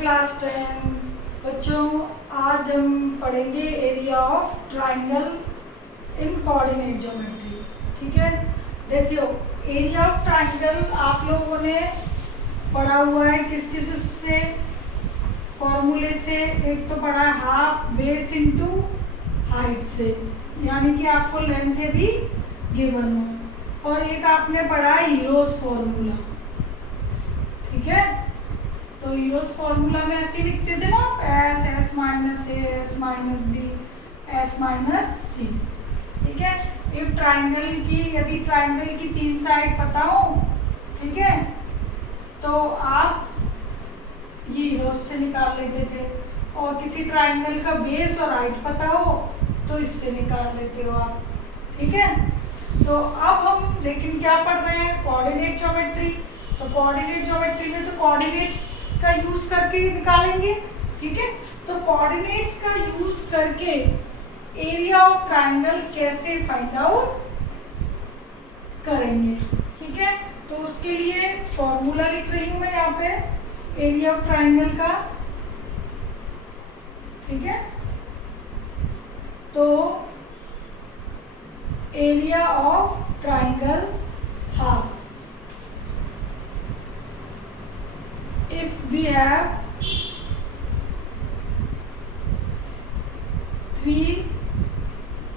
Class 10 बच्चों, आज हम पढ़ेंगे area of triangle in coordinate geometry. ठीक है, देखियो एरिया ऑफ ट्राइंगल आप लोगों ने पढ़ा हुआ है किस किस से फॉर्मूले से। एक तो पढ़ा है हाफ बेस इनटू हाइट से, यानी कि आपको लेंथ यदि गिवन हो, और एक आपने पढ़ा है हीरोज फॉर्मूला। ठीक है, तो हीरोज फॉर्मूला में ऐसे लिखते थे ना, S S minus A S minus B S minus C. ठीक है, इफ ट्राइंगल की यदि ट्राइंगल की तीन साइड पता हो, ठीक है, तो आप ये हीरोज से निकाल लेते थे, और किसी ट्राइंगल का बेस और हाइट पता हो तो इससे निकाल लेते हो आप। ठीक है, तो अब हम लेकिन क्या पढ़ रहे हैं, कोऑर्डिनेट ज्योमेट्री। तो कोऑर्डिनेट ज्योमेट्री में तो कोऑर्डिनेट्स का यूज करके निकालेंगे। ठीक है, तो कोऑर्डिनेट्स का यूज करके एरिया ऑफ ट्राइंगल कैसे फाइंड आउट करेंगे। ठीक है, तो उसके लिए फॉर्मूला लिख रही हूं मैं यहाँ पे एरिया ऑफ ट्राइंगल का। ठीक है, तो area of triangle half, if we have three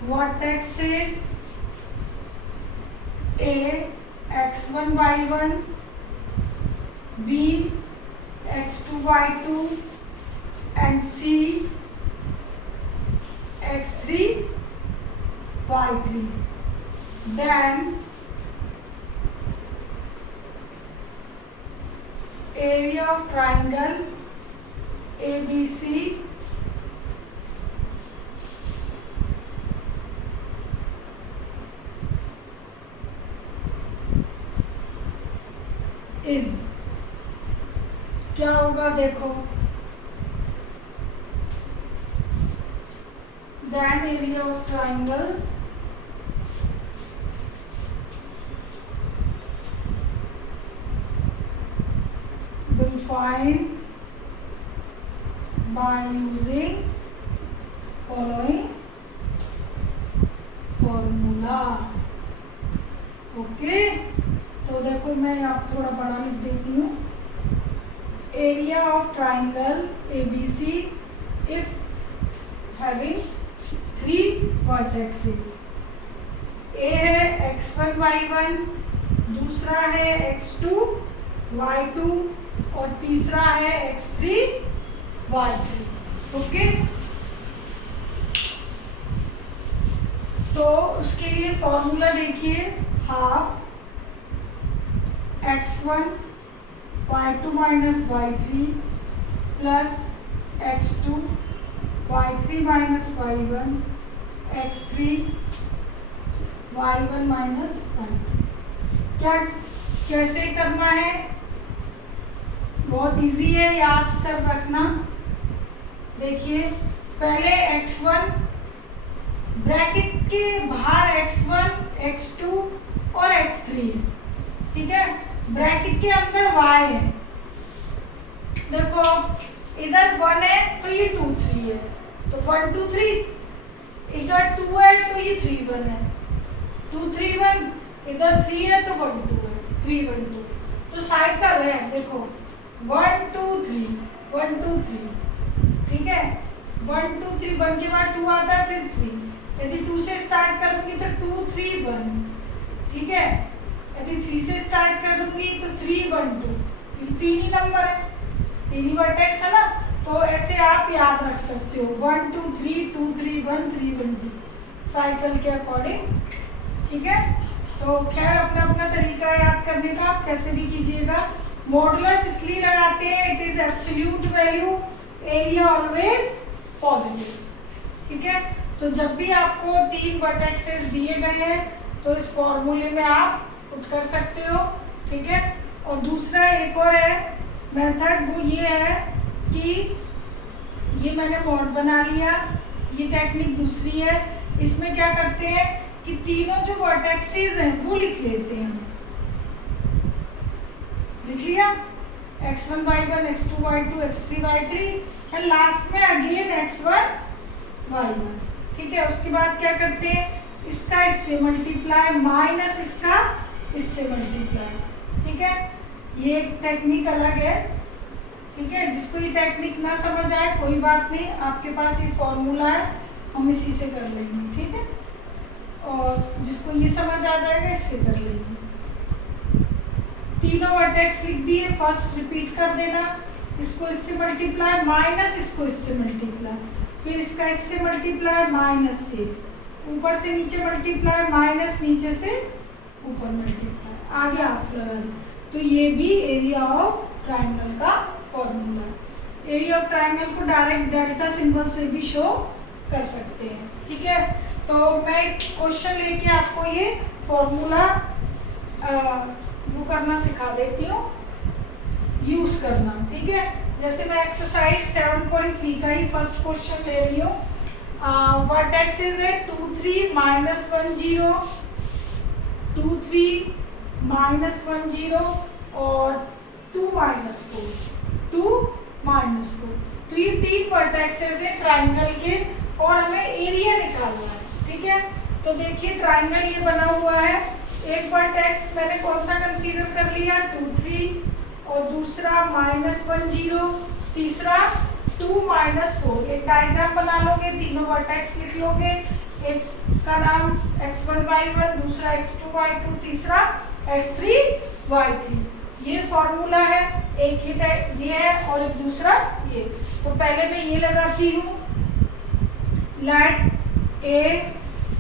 vertices A x1 y1, B x2 y2 and C x3 y3, then area of triangle ABC is, क्या होगा देखो, then area of triangle will find by using following formula। Okay, तो देखो मैं आप थोड़ा बड़ा लिख देती हूँ। Area of triangle ABC if having three vertexes, A है x1 y1, दूसरा है x2 y2 और तीसरा है x3 y3। ओके, तो उसके लिए फॉर्मूला देखिए, half x1 y2 minus y3 plus x2 y3 minus y1 x3 y1 minus y। क्या कैसे करना है, बहुत इजी है, याद कर रखना। देखिए पहले x1 ब्रैकेट के बाहर x1 x2 और x3 है। ठीक है, ब्रैकेट के अंदर y है। देखो इधर 1 है तो ये 2 3 है, तो 1 2 3, इधर 2 है तो ये 3 1 है, 2 3 1, इधर 3 है तो 1 2 है, 3 1 2, तो साइकिल है। देखो 1 2 3 1 2 3, ठीक है, 1 2 3, 1 के बाद 2 आता है फिर 3। यदि 2 से स्टार्ट करूंगी तो 2 3 1, ठीक है, यदि 3 से स्टार्ट करूंगी तो 3 1 2, ये तीन ही नंबर है, तीन ही वर्टेक्स है ना, तो ऐसे आप याद रख सकते हो 1 2 3 2 3 1 3 1 2 साइकिल के अकॉर्डिंग। ठीक है, तो खैर अपना अपना तरीका है याद करने का, आप कैसे भी कीजिएगा। मॉडुलस इसलिए लगाते हैं, it is absolute value, area always positive. ठीक है, तो जब भी आपको तीन वर्टेक्सेस दिए गए हैं तो इस फॉर्मूले में आप पुट कर सकते हो। ठीक है, और दूसरा एक और है मेथड, वो ये है कि ये मैंने मॉड बना लिया, ये टेक्निक दूसरी है। इसमें क्या करते हैं कि तीनों जो वर्टेक्सेस हैं वो लिख लेते हैं, लिख लिया x1 y1 x2 y2 x3 y3 and last में अगेन x1 y1। ठीक है, उसके बाद क्या करते हैं, इसका इससे मल्टीप्लाई माइनस इसका इससे मल्टीप्लाई। ठीक है, ये टेक्निक अलग है। ठीक है, जिसको ये टेक्निक ना समझ आए कोई बात नहीं, आपके पास ये फॉर्मूला है, हम इसी से कर लेंगे। ठीक है, और जिसको ये समझ आ जाएगा इससे कर लेंगे। तीनों वर्टेक्स लिख दिए, फर्स्ट रिपीट कर देना, इसको इससे मल्टीप्लाई माइनस इसको इससे मल्टीप्लाई, फिर इसका इससे मल्टीप्लाई माइनस से, ऊपर से नीचे मल्टीप्लाई माइनस नीचे से ऊपर मल्टीप्लाई, आगे हाफ लगा दो। तो ये भी एरिया ऑफ ट्राइंगल का फॉर्मूला है। एरिया ऑफ ट्राइंगल को डायरेक्ट डेल्टा सिंबल से भी शो कर सकते हैं। ठीक है, तो मैं क्वेश्चन लेके आपको ये फॉर्मूला वो करना सिखा देती हूँ, यूज करना। ठीक है, जैसे मैं एक्सरसाइज 7.3 का ही फर्स्ट क्वेश्चन ले रही हूँ। वर्टेक्सेस है 2 3 -1 0, 2 3 -1 0 और 2 -4, 2 -4। तो ये तीन वर्टेक्सेस है ट्राइंगल के और हमें एरिया निकालना है। ठीक है, तो देखिए ट्राइंगल ये बना हुआ है, एक वर्टेक्स मैंने कौन सा कंसीडर कर लिया 2 3 और दूसरा -1 0, तीसरा 2 -4। एक डायग्राम बना लोगे, तीनों वर्टेक्स लिख लोगे, एक का नाम x1 y1, दूसरा x2 y2, तीसरा x3 y3। ये फॉर्मूला है, एक ये है और एक दूसरा ये। तो पहले मैं ये लगाती हूँ, late A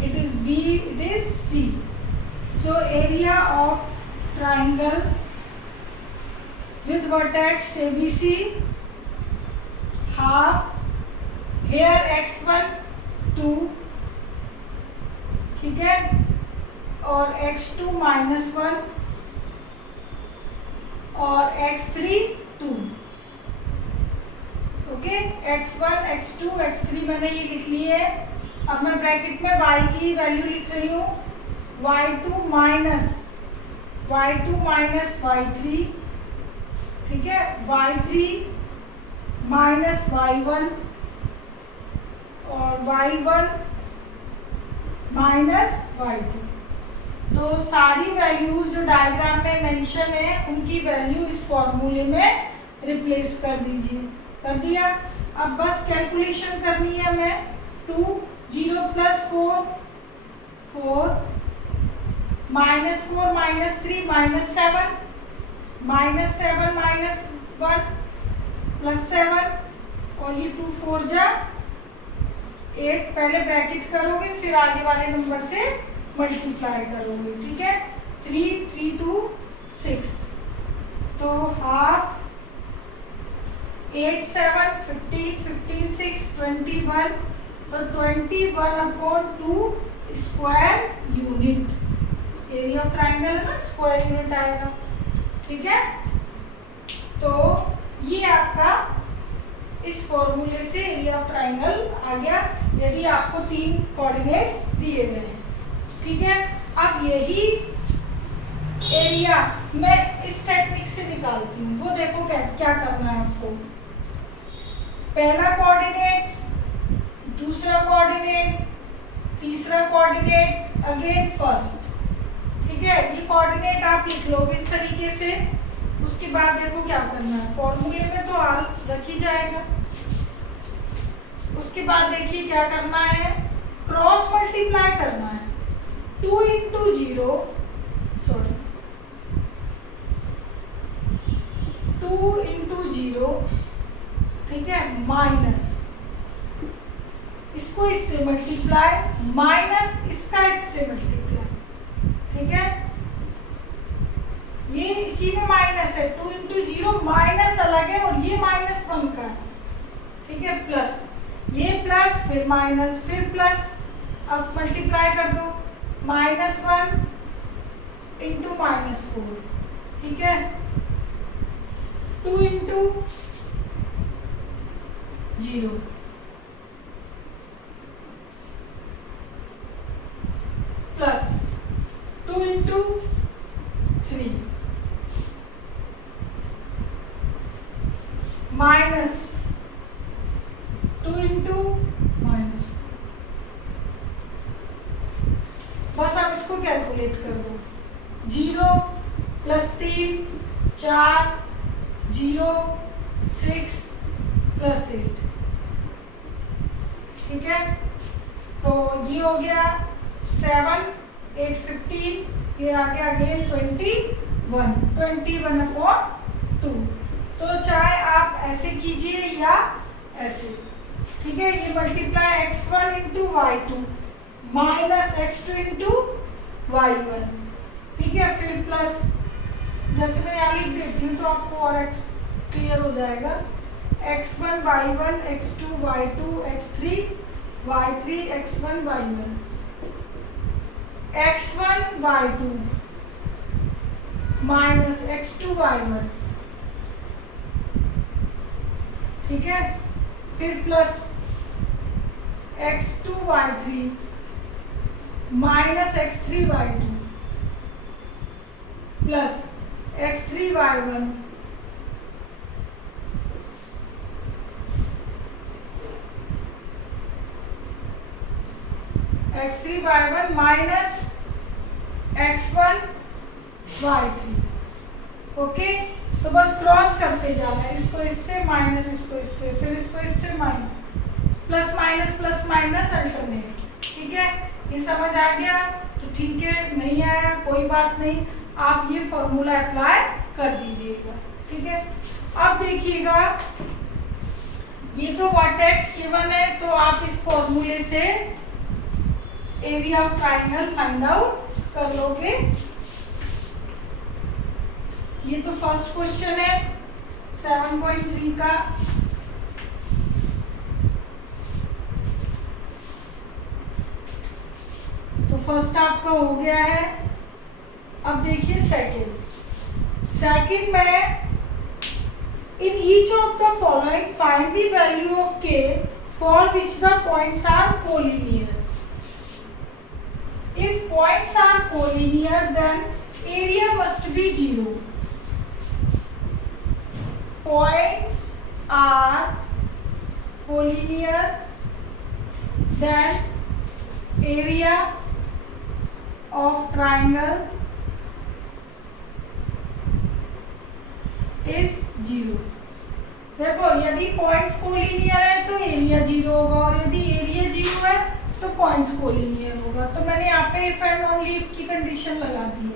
it is B it is C। So area of triangle with vertex ABC half, here x1 2, ठीक है, और x2 -1 और x3 2। Okay, x1 x2 x3 मैंने ये लिख लिए है। अब मैं ब्रैकेट में y की वैल्यू लिख रही हूँ, y2 माइनस y3, ठीक है, y3 माइनस y1 और y1 माइनस y2। तो सारी वैल्यूज जो डायग्राम में मेंशन है उनकी वैल्यू इस फॉर्मूले में रिप्लेस कर दीजिए। कर दिया, अब बस कैलकुलेशन करनी है हमें। 2 0 + 4 4 -4 -3 -7 -7 -1 +7 और ये 2 4 जा 8। पहले ब्रैकेट करोगे फिर आगे वाले नंबर से मल्टीप्लाई करोगे। ठीक है, 3 3 2 6, तो हाफ 8 7 15 15 6 21, तो 21/2 square unit. Area of triangle है ना, स्क्वायर यूनिट आएगा। ठीक है, तो ये आपका इस फॉर्मूले से एरिया ऑफ ट्राइंगल आ गया, यदि आपको 3 कोऑर्डिनेट्स दिए गए हैं। ठीक है, अब यही एरिया मैं इस टेक्निक से निकालती हूँ। वो देखो कैसे, क्या करना है आपको। पहला कोऑर्डिनेट, दूसरा कोऑर्डिनेट, तीसरा कोऑर्डिनेट, अगेन फर्स्ट। ठीक है, ये कोऑर्डिनेट आप लिख लोगे इस तरीके से। उसके बाद देखो क्या करना है, फॉर्मूले में तो आर रख ही जाएगा। उसके बाद देखिए क्या करना है, क्रॉस मल्टीप्लाई करना है। 2 × 0 सॉरी 2 × 0, ठीक है, माइनस इसको इससे मल्टीप्लाई माइनस इसका इससे मल्टीप्लाई। ठीक है, ये इसी में माइनस है, 2 × 0 माइनस अलग है और ये -1 का है। ठीक है, प्लस ये प्लस फिर माइनस फिर प्लस, अब मल्टीप्लाई कर दो, -1 × -4। ठीक है, 2 × 0 प्लस 2 × 3, -2 इंटू -2। बस आप इसको कैलकुलेट कर दो। 0 + 3 4, 0 6 + 8। ठीक है, तो ये हो गया 7 8 15, ये आ गया अगेन 21/2। तो चाहे आप ऐसे कीजिए या ऐसे। ठीक है, ये multiply x1 into y2 minus x2 into y1। ठीक है, फिर प्लस, जैसे मैं यहाँ लिख देती हूँ तो आपको और क्लियर हो जाएगा। x1 y1 x2 y2 x3 y3 x1 y1 x1 y2 minus x2 y1। ठीक है, फिर plus x2 y3 minus x3 y2 plus x3 y1 x3 y1 minus x1 y3। Okay, तो बस क्रॉस करते जाना है, इसको इससे माइनस, इसको इससे, फिर इसको इससे माइनस, प्लस माइनस अल्टरनेट। ठीक है, ये समझ आ गया तो ठीक है, नहीं आया कोई बात नहीं, आप ये फॉर्मूला अप्लाई कर दीजिएगा। ठीक है, अब देखिएगा ये तो वर्टेक्स गिवन है, तो आप इस फॉर्मूले से area of triangle find out कर लोगे। ये तो फर्स्ट क्वेश्चन है 7.3 का। तो फर्स्ट आपका हो गया है। अब देखिए सेकंड में in each of the following find the value of k for which the points are collinear. If points are collinear, then area must be 0. Points are collinear, then area of triangle is 0. देखो, यदि points collinear है तो area 0 होगा, और यदि area 0 है तो points collinear होगा। तो मैंने यहाँ पे इफ एंड ओनली इफ की कंडीशन लगा दी है,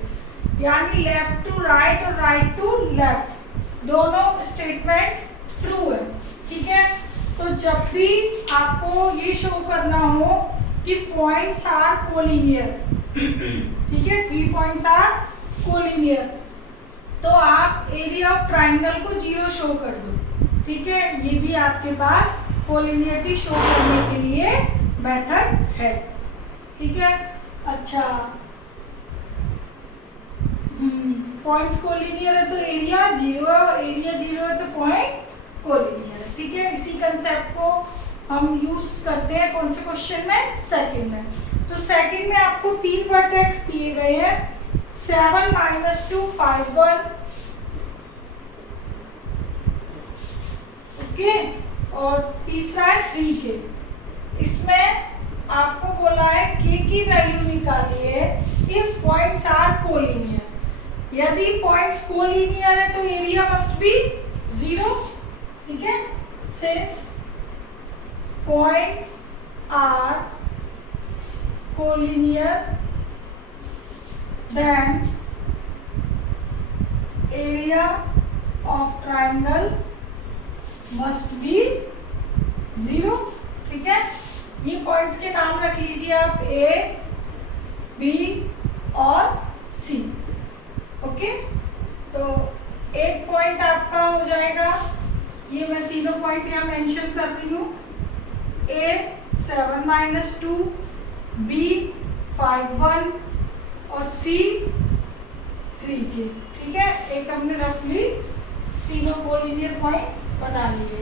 यानी लेफ्ट टू राइट और राइट टू लेफ्ट दोनों स्टेटमेंट ट्रू है। ठीक है, तो जब भी आपको ये शो करना हो कि पॉइंट्स आर कोलिनियर, ठीक है, 3 पॉइंट्स आर कोलिनियर, तो आप एरिया ऑफ ट्राइंगल को 0 शो कर दो। ठीक है, ये भी आपके पास कोलिनियरिटी शो करने के लिए मेथड है। ठीक है, अच्छा, पॉइंट्स कोलिनियर है तो एरिया 0 है, और एरिया 0 है तो पॉइंट कोलिनियर है। ठीक है, इसी कंसेप्ट को हम यूज करते हैं कौन से क्वेश्चन में, सेकंड में। तो सेकंड में आपको 3 वर्टेक्स दिए गए हैं, 7 - 2 5 1। ओके, और तीसरा है 3k। इसमें आपको बोला है k की वैल्यू निकालिए इफ पॉइंट्स आर कोलिनियर। यदि पॉइंट्स कोलिनियर है तो एरिया मस्ट बी 0। ठीक है, since points are collinear then area of triangle must be 0। ठीक है, ये पॉइंट्स के नाम रख लीजिए आप, A, B और C। ओके, तो एक पॉइंट आपका हो जाएगा, ये मैं तीनों पॉइंट यहाँ मेंशन कर रही हूँ, A 7 - 2, B 5 1 और C 3k। ठीक है, एक हमने रफली तीनों कोलिनियर पॉइंट बना लिए।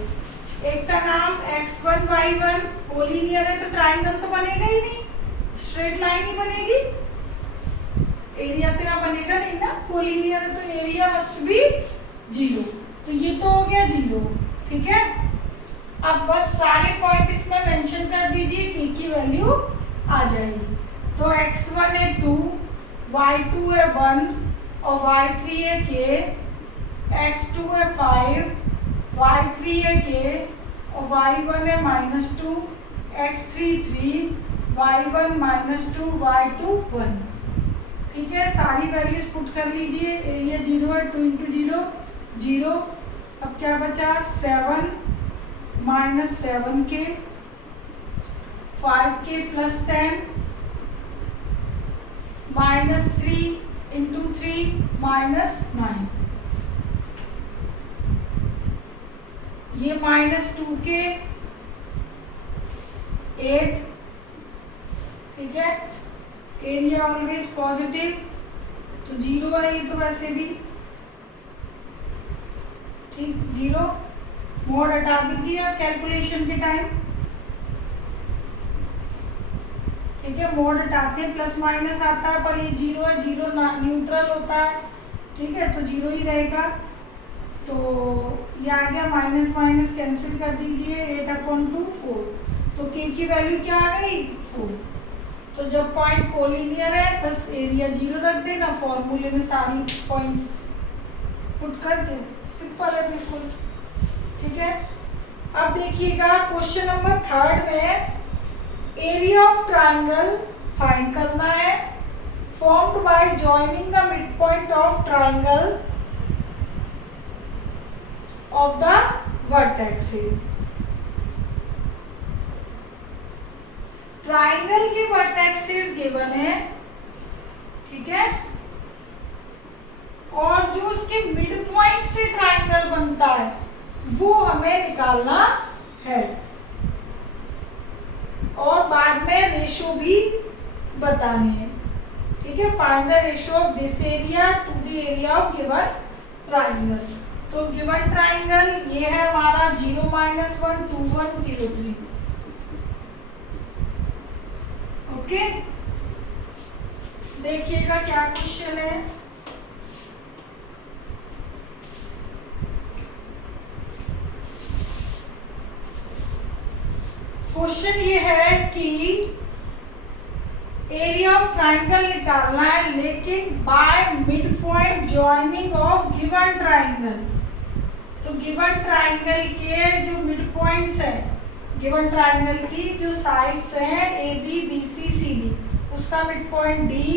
एक का नाम x1 y1 कोलिनियर है तो ट्राइंगल तो बनेगा ही नहीं, स्ट्रेट लाइन ही बनेगी, एरिया तो यहाँ बनेगा नहीं ना, कोलिनियर है तो एरिया मस्ट बी 0। तो ये तो हो गया 0। ठीक है, अब बस सारे पॉइंट इसमें मेंशन कर दीजिए, k की वैल्यू आ जाएगी। तो x1 है 2, y2 है 1 और y3 है k, x2 है 5, y3 है k और y1 है -2, x3 3, y1 -2, y2 1। ठीक है, सारी वैल्यूज पुट कर लीजिए। एरिया 0 है, 2 इंटू 0 0। अब क्या बचा 7 -7k, 5k + 10 -3 इंटू 3 -9, ये -2k 8। ठीक है, एरिया ऑलवेज पॉजिटिव, तो 0 है ये तो वैसे भी। ठीक, 0 मोड हटा दीजिए कैलकुलेशन के टाइम। ठीक है, मोड हटाते हैं प्लस माइनस आता है, पर ये 0 है, 0 न्यूट्रल होता है। ठीक है, तो 0 ही रहेगा। तो ये आ गया, माइनस माइनस कैंसिल कर दीजिए, 8/2 4। तो k की वैल्यू क्या आ गई 4। तो जब पॉइंट कोलिनियर है बस एरिया 0 रख देना, फॉर्मूले में सारी पॉइंट्स पुट कर दे, सिंपल है बिल्कुल। ठीक है, अब देखिएगा क्वेश्चन नंबर 3 में एरिया ऑफ ट्राइंगल फाइंड करना है, formed by joining the mid point of triangle of the vertexes. Triangle के वर्टेक्सेस गिवन है, ठीक है, और जो उसके मिड पॉइंट से ट्राइंगल बनता है वो हमें निकालना है, और बाद में रेशो भी बतानी है। ठीक है, find the ratio of this area to the area of given triangle. तो गिवन ट्राइंगल ये है हमारा 0 -1 2 1 0 3। ओके, देखिएगा क्या क्वेश्चन है। क्वेश्चन ये है कि एरिया ऑफ ट्राइंगल निकालना है, लेकिन by mid point joining of given triangle. तो गिवन ट्राइंगल के जो मिड पॉइंट्स है, गिवन ट्राइंगल की जो साइड्स हैं A B B C C D, उसका mid point D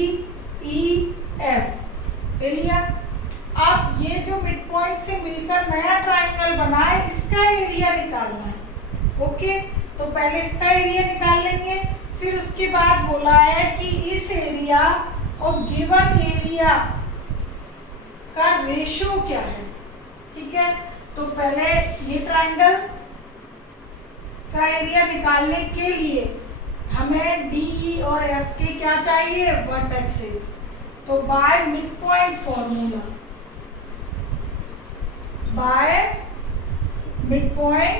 E F ले लिया। अब ये जो मिड पॉइंट से मिलकर नया ट्राइंगल बना है, इसका एरिया निकालना है। ओके, तो पहले इसका एरिया निकाल लेंगे, फिर उसके बाद बोला है कि इस एरिया और गिवन एरिया का रेशो क्या है। ठीक है, तो पहले ये ट्राइंगल का एरिया निकालने के लिए हमें डी ई और एफ के क्या चाहिए, वर्टेक्सेस। तो by mid point formula, by mid point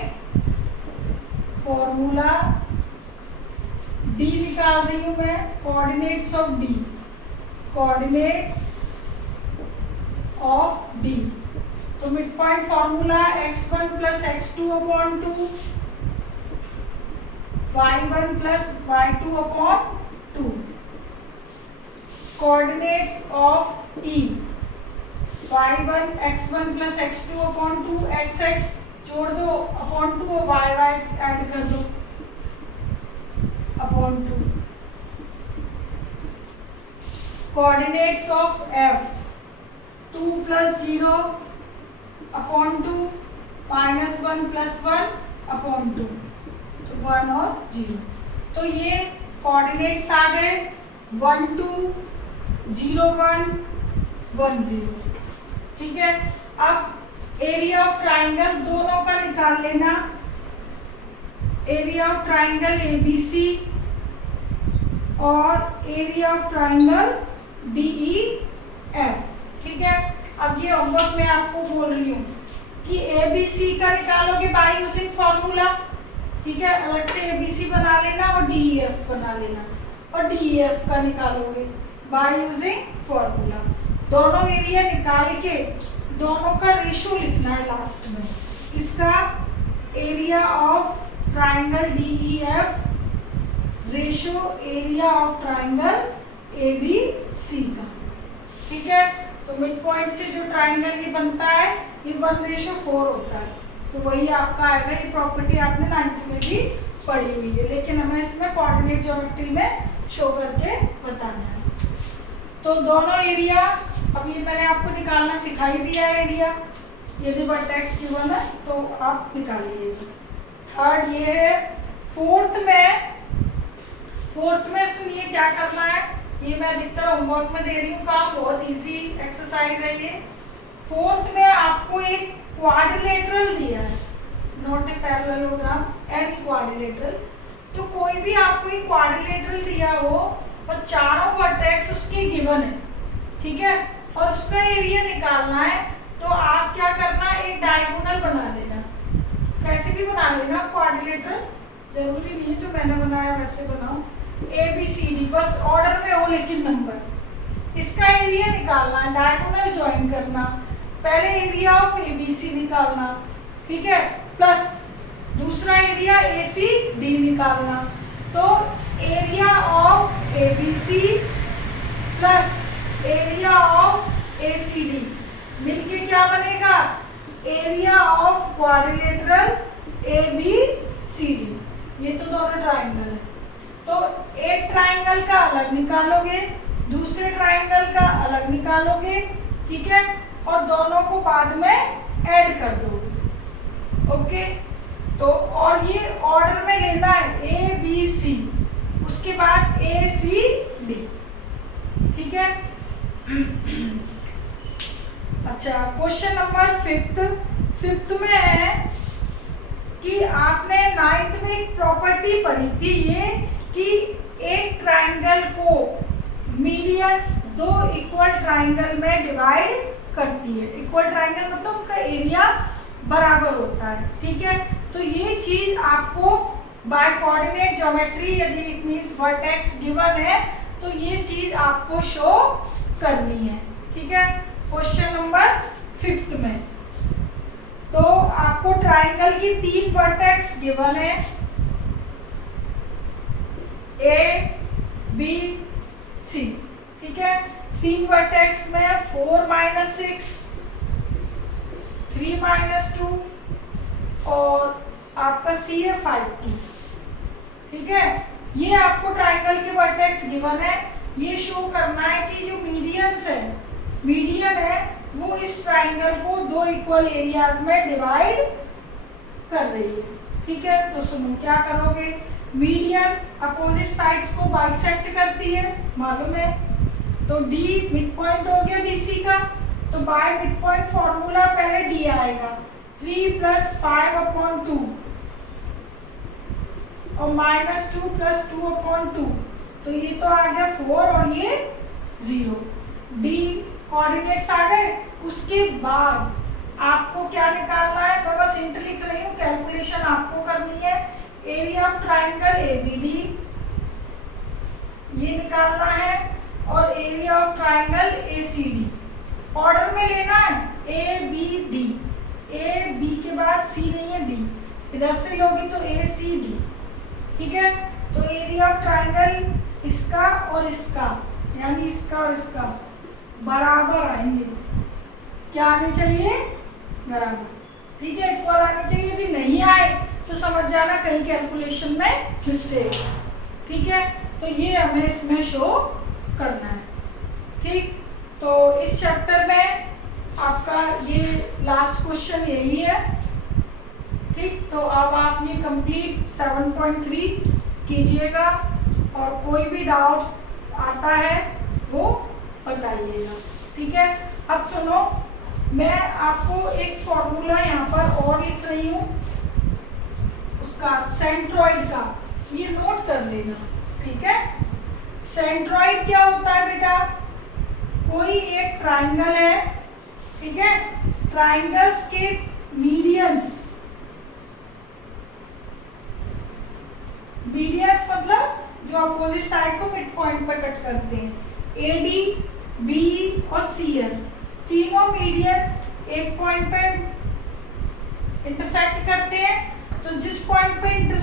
formula D निकाल रही हूं मैं, coordinates of D, coordinates of D. तो mid point formula x1 + x2/2, y1 + y2/2। Coordinates of E, y1 x1 + x2/2, x जोड़ दो /2 और y ऐड कर दो /2। कोऑर्डिनेट्स ऑफ F, 2 + 0/2 -1 + 1/2, तो 1 और 0। तो ये कोऑर्डिनेट्स आ गए 1 2 0 1 1 0। ठीक है, अब एरिया ऑफ ट्राइंगल दोनों का निकाल लेना, एरिया ऑफ ट्राइंगल ABC और एरिया ऑफ ट्राइंगल DEF। ठीक है, अब ये होमवर्क मैं आपको बोल रही हूँ कि ABC का निकालोगे बाय यूजिंग फॉर्मूला। ठीक है, अलग से ABC बना लेना और DEF बना लेना, और DEF का निकालोगे बाय यूजिंग फॉर्मूला। दोनों एरिया निकाल के दोनों का रेशो लिखना है लास्ट में। इसका area of triangle DEF ratio area of triangle ABC का। ठीक है, तो मिड पॉइंट से जो ट्राइंगल ये बनता है ये 1:4 होता है, तो वही आपका आएगा। ये प्रॉपर्टी आपने 9th में भी पढ़ी हुई है, लेकिन हमें इसमें कोऑर्डिनेट ज्योमेट्री में शो करके बताना है। तो दोनों एरिया, अब ये मैंने आपको निकालना सिखा ही दिया है एरिया, यदि वर्टेक्स गिवन है तो आप निकालिए। थर्ड ये है। फोर्थ में सुनिए क्या करना है, ये मैं अधिकतर होमवर्क में दे रही हूँ काम, बहुत इजी एक्सरसाइज है ये। फोर्थ में आपको एक क्वाड्रिलेटरल दिया है, not a parallelogram, any quadrilateral. तो कोई भी आपको एक क्वाड्रिलेटरल दिया हो और चारों वर्टेक्स उसके गिवन है, ठीक है, और उसका एरिया निकालना है, तो आप क्या करना, एक डायगोनल बना लेना, कैसे भी बना लेना। क्वाड्रिलेटरल जरूरी नहीं है जो मैंने बनाया वैसे बनाओ, ABCD, बस ऑर्डर में हो लेकिन नंबर। इसका एरिया निकालना है, डायगोनल ज्वाइन करना, पहले एरिया ऑफ ABC निकालना, ठीक है, प्लस दूसरा एरिया ACD निकालना। तो area of ABC plus area of ACD मिलके क्या बनेगा, एरिया ऑफ क्वाड्रिलेटरल ABCD। ये तो दोनों ट्राइंगल है, तो एक ट्राइंगल का अलग निकालोगे, दूसरे ट्राइंगल का अलग निकालोगे, ठीक है, और दोनों को बाद में ऐड कर दोगे। ओके, तो और ये ऑर्डर में लेना है ABC, उसके बाद ACD, ठीक है। अच्छा, क्वेश्चन नंबर फिफ्थ में है कि आपने 9th में एक प्रॉपर्टी पढ़ी थी ये कि एक ट्राइंगल को मीडियंस दो इक्वल ट्राइंगल में डिवाइड करती है। इक्वल ट्राइंगल मतलब उनका एरिया बराबर होता है, ठीक है। तो ये चीज आपको बाय कोऑर्डिनेट ज्योमेट्री, यदि इट मींस वर्टेक्स गिवन है, तो ये चीज आपको शो करनी है, ठीक है। क्वेश्चन नंबर 5 में तो आपको ट्राइंगल की 3 वर्टेक्स गिवन है, A, B, C, ठीक है। 3 वर्टेक्स में 4 - 6, 3 - 2 और आपका C है 5, 2, ठीक है। ये आपको ट्राइंगल के वर्टेक्स गिवन है, ये शो करना है कि जो मीडियन है वो इस ट्राइंगल को 2 इक्वल एरियाज में डिवाइड कर रही है, ठीक है। तो सुनो क्या करोगे, मीडियन अपोजिट साइड्स को बाइसेक्ट करती है, मालूम है, तो D मिड पॉइंट हो गया BC का, तो बाय मिड पॉइंट फॉर्मूला पहले D आएगा, 3 + 5/2 और -2 + 2/2, तो ये तो आ गया 4 और ये 0। D कोऑर्डिनेट्स आ गए। उसके बाद आपको क्या निकालना है, तो बस इंट लिख रही हूँ, कैलकुलेशन आपको करनी है। एरिया ऑफ ट्राइंगल ABD ये निकालना है और area of triangle ACD order में लेना है, ABD, A B के बाद C नहीं है, D इधर से लोगी तो ACD, ठीक है। तो एरिया ऑफ ट्राइंगल इसका और इसका, यानी इसका और इसका बराबर आएंगे, क्या आने चाहिए, बराबर, ठीक है, इक्वल आने चाहिए। यदि नहीं आए तो समझ जाना कहीं कैलकुलेशन में मिस्टेक है, ठीक है। तो ये हमें इसमें शो करना है, ठीक। तो इस चैप्टर में आपका ये लास्ट क्वेश्चन यही है, ठीक। तो अब आप ये कंप्लीट 7.3 कीजिएगा और कोई भी डाउट आता है वो बताइएगा, ठीक है। अब सुनो, मैं आपको एक फॉर्मूला यहाँ पर और लिख रही हूँ, उसका सेंट्रॉइड का, ये नोट कर लेना, ठीक है। सेंट्रॉइड क्या होता है बेटा, कोई एक ट्राइंगल है, ठीक है, ट्राइंगल्स के मीडियंस मतलब जो अपोजिट साइड को मिड पॉइंट पर कट करते हैं, AD, BE और CF तीनों मीडियंस एक पॉइंट पे इंटरसेक्ट करते हैं,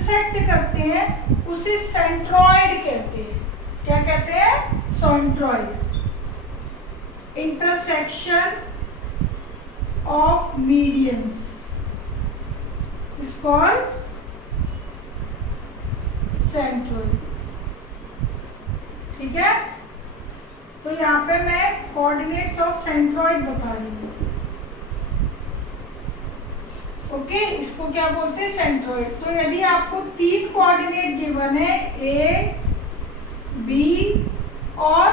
इंटरसेक्ट करते हैं उसे सेंट्रॉइड कहते हैं। क्या कहते हैं? Centroid. Intersection of medians is called centroid. ठीक है, तो यहाँ पे मैं कोऑर्डिनेट्स ऑफ सेंट्रॉइड बता रही हूँ। ओके, इसको क्या बोलते हैं? सेंट्रॉइड। तो यदि आपको 3 कोऑर्डिनेट गिवन है, ए, बी और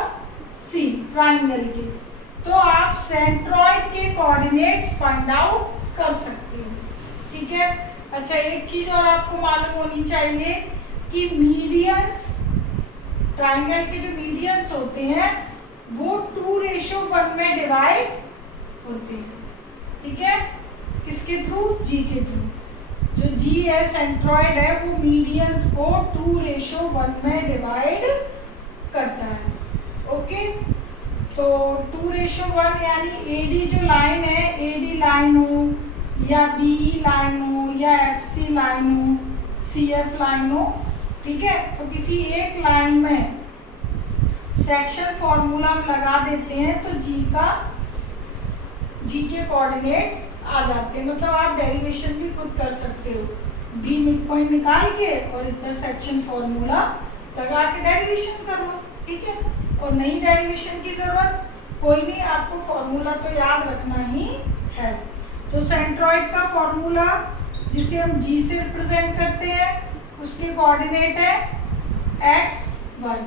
सी ट्राइंगल के, तो आप सेंट्रॉइड के कोऑर्डिनेट्स फाइंड आउट कर सकते हो। ठीक है, अच्छा एक चीज और आपको मालूम होनी चाहिए कि मीडियंस, ट्राइंगल के जो मीडियंस होते हैं वो 2:1 में डिवाइड होते हैं। ठीक है, किसके थ्रू? जी के थ्रू। जो जी है, सेंट्रॉइड है, वो मीडियंस को 2:1 में डिवाइड करता है। ओके, तो 2:1 यानी एडी जो लाइन है, एडी लाइन हो या बीई लाइन हो या एफसी लाइन हो, सीएफ लाइन हो, ठीक है, तो किसी एक लाइन में सेक्शन फॉर्मूला हम लगा देते हैं तो जी के कोऑर्डिनेट्स आ जाते हैं। मतलब आप डेरिवेशन भी खुद कर सकते हो, बी मिड पॉइंट निकाल के और इधर सेक्शन फॉर्मूला लगा के डेरिवेशन कर लो। ठीक है, और नई डेरिवेशन की जरूरत कोई नहीं, आपको फॉर्मूला तो याद रखना ही है। तो सेंट्रॉइड का फॉर्मूला जिसे हम जी से रिप्रेजेंट करते हैं, उसके कोऑर्डिनेट है एक्स वाई।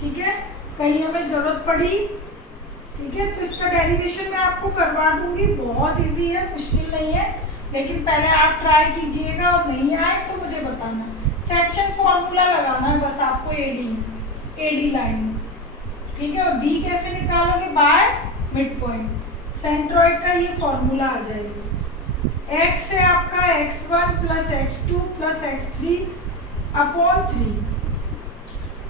ठीक है, कहीं हमें जरूरत पड़ी, ठीक है, तो इसका डेरिवेशन मैं आपको करवा दूंगी, बहुत इजी है, मुश्किल नहीं है, लेकिन पहले आप ट्राई कीजिएगा और नहीं आए तो मुझे बताना। सेक्शन फॉर्मूला लगाना है बस आपको एडी लाइन में। ठीक है, और डी कैसे निकालोगे? Bye mid point. सेंट्रॉइड का ये फॉर्मूला आ जाएगा, एक्स है आपका x1 plus x2 plus x3 upon 3,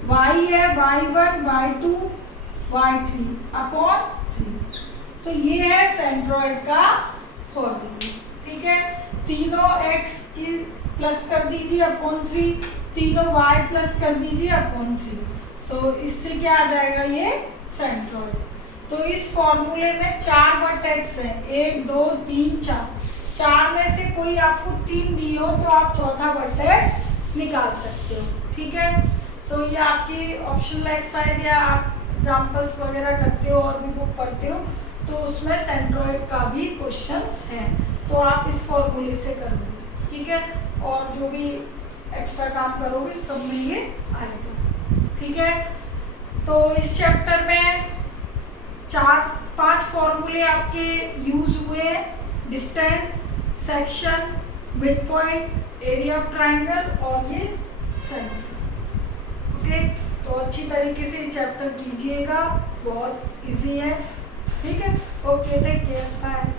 y है y1 y2 y3 अपॉन 3। तो ये है सेंट्रॉइड का फॉर्मूला। ठीक है, तीनों x की प्लस कर दीजिए अपॉन 3, तीनों y प्लस कर दीजिए अपॉन 3, तो इससे क्या आ जाएगा? ये सेंट्रॉइड। तो इस फॉर्मूले में 4 वर्टेक्स हैं, 1 2 3 4, 4 में से कोई आपको 3 दी हो तो आप चौथा वर्टेक्स निकाल सकते हो। ठीक है, तो ये आपकी ऑप्शनल एक्सरसाइज या आप एग्जाम्पल्स वगैरह करते हो और भी बुक पढ़ते हो तो उसमें सेंट्रॉइड का भी क्वेश्चंस हैं, तो आप इस फॉर्मूले से कर लो। ठीक है, और जो भी एक्स्ट्रा काम करोगे सब में ये आएगा। ठीक है, तो इस चैप्टर में 4-5 फॉर्मूले आपके यूज हुए, distance, section, mid point, area of triangle और ये सेंटर। ओके, तो अच्छी तरीके से चैप्टर कीजिएगा, बहुत इजी है। ठीक है, ओके, टेक केयर, बाय।